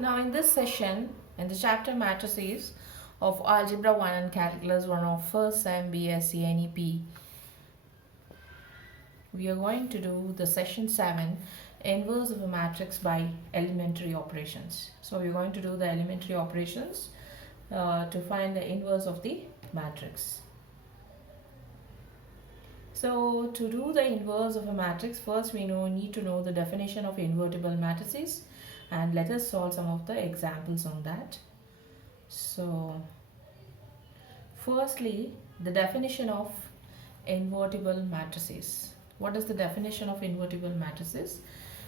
Now in this session, in the chapter Matrices of Algebra 1 and Calculus 1 of first sem Bsc NEP, we are going to do the session 7, inverse of a matrix by elementary operations. So we are going to do the elementary operations to find the inverse of the matrix. So to do the inverse of a matrix, first we need to know the definition of invertible matrices, and let us solve some of the examples on that. So firstly, the definition of invertible matrices. What is the definition of invertible matrices?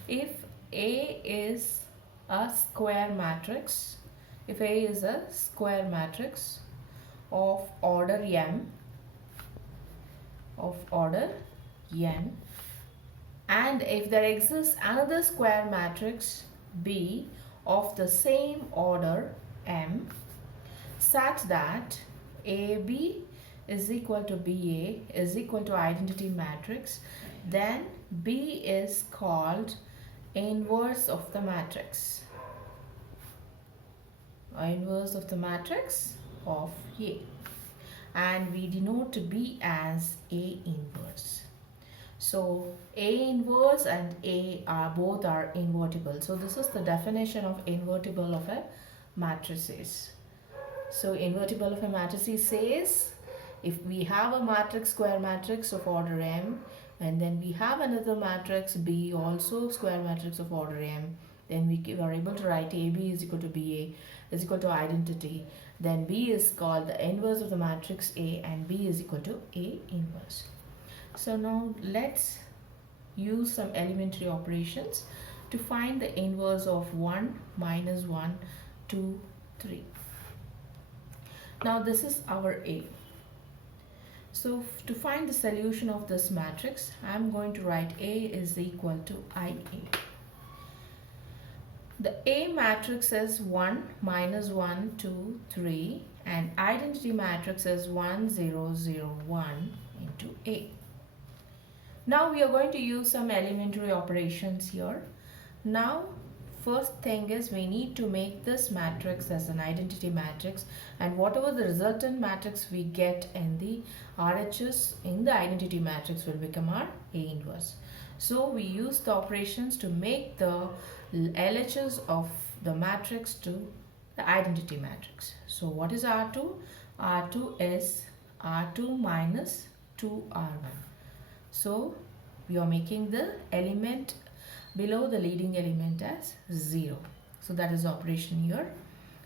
If A is a square matrix, if A is a square matrix of order m, and if there exists another square matrix B of the same order m, such that AB is equal to BA is equal to identity matrix, then B is called inverse of the matrix, or inverse of the matrix of A, and we denote B as A inverse. So A inverse and A are both invertible. So this is the definition of invertible of a matrices. So invertible of a matrices says, if we have a matrix, square matrix of order m, and then we have another matrix B, also square matrix of order m, then we are able to write AB is equal to BA is equal to identity. Then B is called the inverse of the matrix A, and B is equal to A inverse. So now let's use some elementary operations to find the inverse of 1, minus 1, 2, 3. Now this is our A. So to find the solution of this matrix, I am going to write A is equal to IA. The A matrix is 1, minus 1, 2, 3, and identity matrix is 1, 0, 0, 1 into A. Now we are going to use some elementary operations here. Now first thing is we need to make this matrix as an identity matrix, and whatever the resultant matrix we get in the RHS in the identity matrix will become our A inverse. So we use the operations to make the LHS of the matrix to the identity matrix. So what is R2? R2 is R2 minus 2R1. So we are making the element below the leading element as 0. So that is the operation here.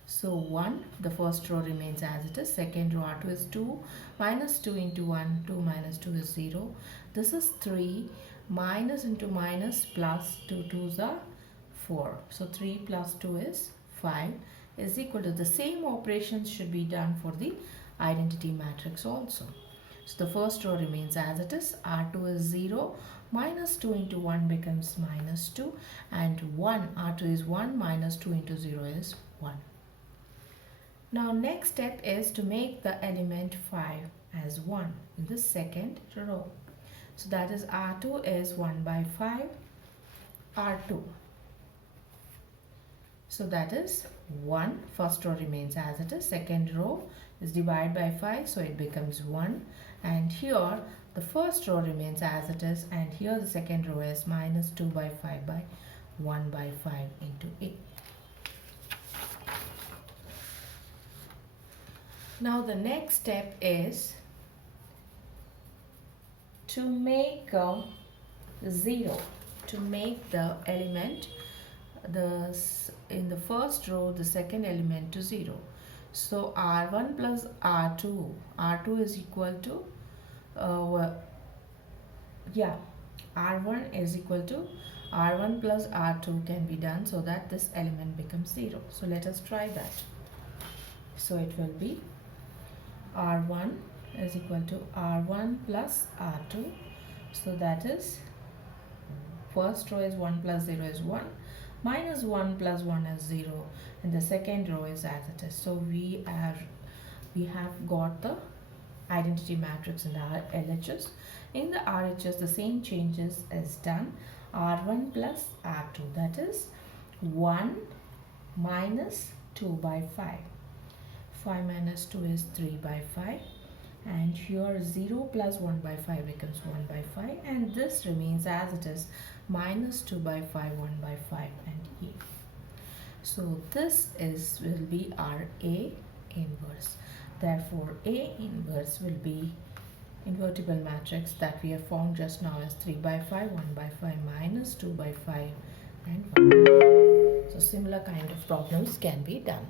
So 1, the first row remains as it is. Second row R2 is 2, minus 2 into 1, 2 minus 2 is 0. This is 3, minus into minus, plus 2 2s are 4. So 3 plus 2 is 5 is equal to, the same operations should be done for the identity matrix also. So the first row remains as it is. R2 is 0, minus 2 into 1 becomes minus 2, and 1, R2 is 1, minus 2 into 0 is 1. Now next step is to make the element 5 as 1 in the second row. So that is R2 is 1 by 5, R2. So that is 1, first row remains as it is, second row is divided by 5, so it becomes 1, and here the first row remains as it is, and here the second row is minus 2 by 5 by 1 by 5 into A. Now the next step is to make a 0, to make the element in the first row, the second element to 0. So R1 plus R2, R2 is equal to R1 is equal to R1 plus R2 can be done, so that this element becomes 0. So let us try that. So it will be R1 is equal to R1 plus R2. So that is, first row is 1 plus 0 is 1, minus 1 plus 1 is 0, and the second row is as it is. So we have got the identity matrix in the LHS. In the RHS, the same changes is done. R1 plus R2, that is 1 minus 2 by 5. 5 minus 2 is 3 by 5, and here 0 plus 1 by 5 becomes 1 by 5, and this remains as it is, minus 2 by 5, 1 by 5, and E. So this will be our A inverse. Therefore, A inverse will be invertible matrix that we have found just now as 3 by 5, 1 by 5, minus 2 by 5, and 1 by 5. So similar kind of problems can be done.